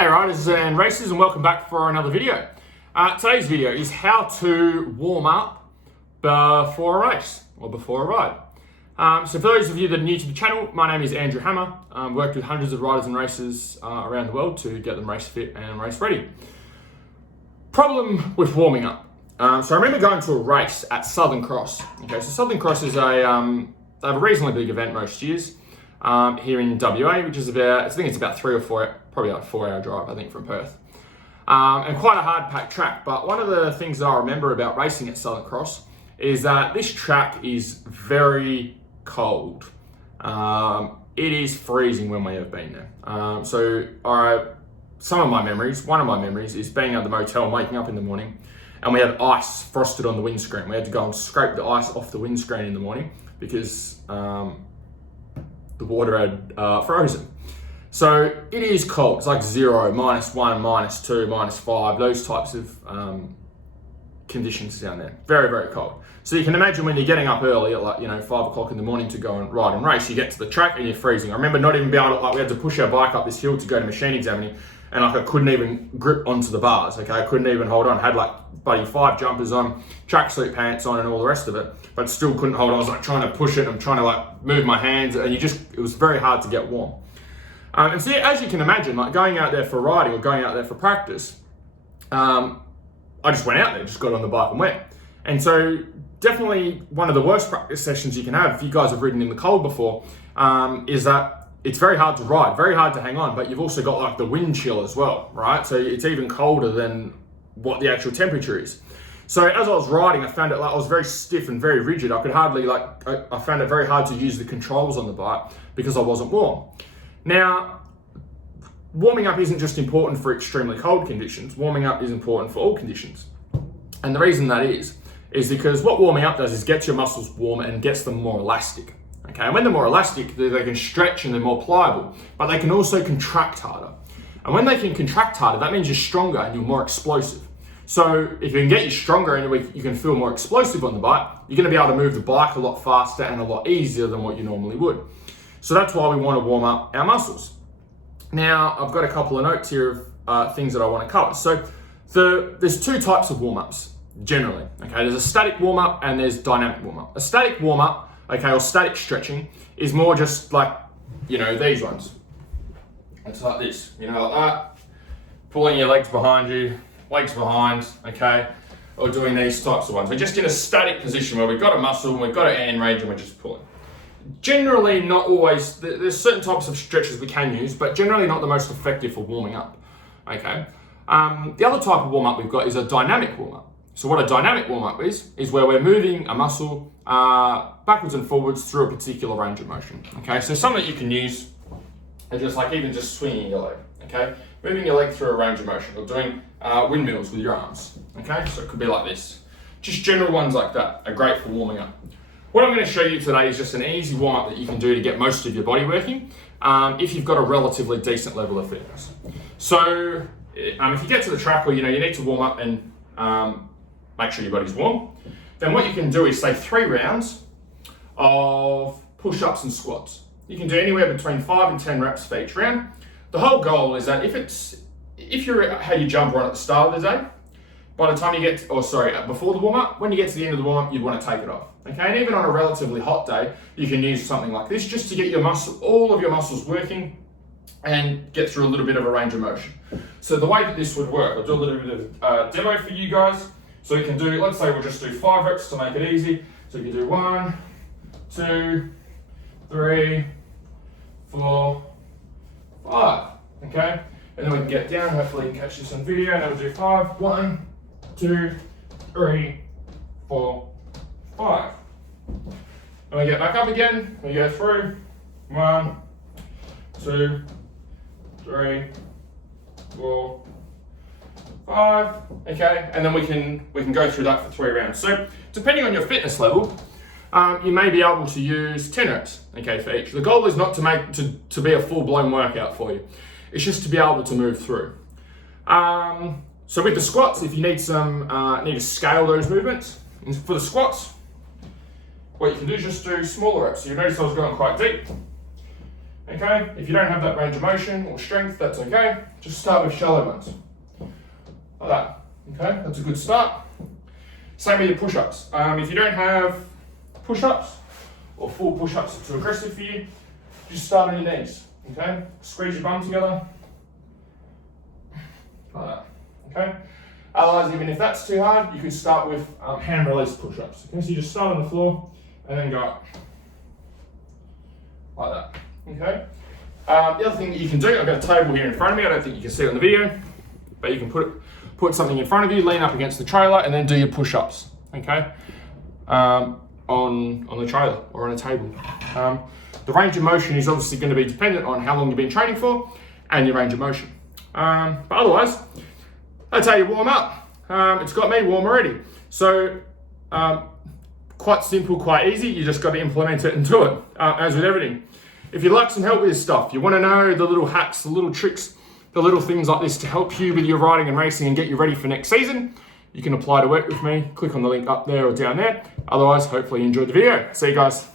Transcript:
Hey riders and racers, and welcome back for another video. Today's video is how to warm up before a race or before a ride. So for those of you that are new to the channel, my name is Andrew Hammer. I've worked with hundreds of riders and racers around the world to get them race fit and race ready. Problem with warming up. So I remember going to a race at Southern Cross. Okay, so Southern Cross is they have a reasonably big event most years here in WA, which is about, I think it's about 3 or 4, probably like a 4-hour drive, I think, from Perth. And quite a hard packed track. But one of the things that I remember about racing at Southern Cross is that this track is very cold. It is freezing when we have been there. One of my memories is being at the motel and waking up in the morning, and we had ice frosted on the windscreen. We had to go and scrape the ice off the windscreen in the morning because the water had frozen. So it is cold. It's like 0, -1, -2, -5, those types of conditions down there. Very, very cold. So you can imagine when you're getting up early at 5 o'clock in the morning to go and ride and race, you get to the track and you're freezing. I remember not even being able to, we had to push our bike up this hill to go to machine examining, and I couldn't even grip onto the bars, okay? I couldn't even hold on. I had buddy 5 jumpers on, tracksuit pants on and all the rest of it, but still couldn't hold on. I was trying to push it, I'm trying to move my hands, and it was very hard to get warm. And so as you can imagine, going out there for riding or going out there for practice, I just went out there, just got on the bike and went. And so definitely one of the worst practice sessions you can have, if you guys have ridden in the cold before, is that it's very hard to ride, very hard to hang on, but you've also got the wind chill as well, right? So it's even colder than what the actual temperature is. So as I was riding, I found it I was very stiff and very rigid. I could hardly I found it very hard to use the controls on the bike because I wasn't warm. Now, warming up isn't just important for extremely cold conditions. Warming up is important for all conditions. And the reason that is because what warming up does is gets your muscles warm and gets them more elastic. Okay, and when they're more elastic, they can stretch and they're more pliable, but they can also contract harder. And when they can contract harder, that means you're stronger and you're more explosive. So if you can get you stronger and you can feel more explosive on the bike, you're going to be able to move the bike a lot faster and a lot easier than what you normally would. So that's why we want to warm up our muscles. Now, I've got a couple of notes here of things that I want to cover. So there's 2 types of warm-ups, generally. Okay, there's a static warm-up and there's dynamic warm-up. A static warm-up, okay, or static stretching, is more just these ones. It's like this, like that. Pulling your legs behind you, legs behind, okay, or doing these types of ones. We're just in a static position where we've got a muscle and we've got an end range and we're just pulling. Generally, not always, there's certain types of stretches we can use, but generally not the most effective for warming up, okay? The other type of warm-up we've got is a dynamic warm-up. So what a dynamic warm-up is where we're moving a muscle backwards and forwards through a particular range of motion, okay? So some that you can use are just even just swinging your leg, okay? Moving your leg through a range of motion, or doing windmills with your arms, okay? So it could be like this. Just general ones like that are great for warming up. What I'm going to show you today is just an easy warm-up that you can do to get most of your body working if you've got a relatively decent level of fitness. So if you get to the track or you need to warm up and make sure your body's warm, then what you can do is say 3 rounds of push-ups and squats. You can do anywhere between 5 and 10 reps for each round. The whole goal is that if you're had your jumper on at the start of the day, by the time you get, before the warm-up, when you get to the end of the warm-up, you'd want to take it off. Okay, and even on a relatively hot day, you can use something like this just to get all of your muscles working and get through a little bit of a range of motion. So the way that this would work, I'll do a little bit of demo for you guys. So you can do, let's say we'll just do 5 reps to make it easy. So you can do 1, 2, 3, 4, 5, okay? And then we can get down, hopefully you can catch this on video, and then we'll do 5, 1, 2, 3, 4, 5. And we get back up again, we go through, 1, 2, 3, 4, 5, okay, and then we can go through that for 3 rounds. So depending on your fitness level, you may be able to use 10 reps, okay, for each. The goal is not to be a full-blown workout for you. It's just to be able to move through. So with the squats, if you need to scale those movements, and for the squats, what you can do is just do smaller reps. So you notice I was going quite deep. Okay, if you don't have that range of motion or strength, that's okay. Just start with shallow ones. Like that. Okay, that's a good start. Same with your push-ups. If you don't have push-ups or full push-ups that's too aggressive for you, just start on your knees. Okay, squeeze your bum together. Like that. Okay. Otherwise, even if that's too hard, you can start with hand release push-ups. Okay, so you just start on the floor and then go up. Like that. Okay. The other thing that you can do, I've got a table here in front of me. I don't think you can see it on the video, but you can put something in front of you, lean up against the trailer, and then do your push-ups. Okay. On the trailer or on a table. The range of motion is obviously going to be dependent on how long you've been training for and your range of motion. But otherwise, that's how you warm up. It's got me warm already. So quite simple, quite easy. You just got to implement it and do it, as with everything. If you'd like some help with this stuff, you want to know the little hacks, the little tricks, the little things like this to help you with your riding and racing and get you ready for next season, you can apply to work with me. Click on the link up there or down there. Otherwise, hopefully you enjoyed the video. See you guys.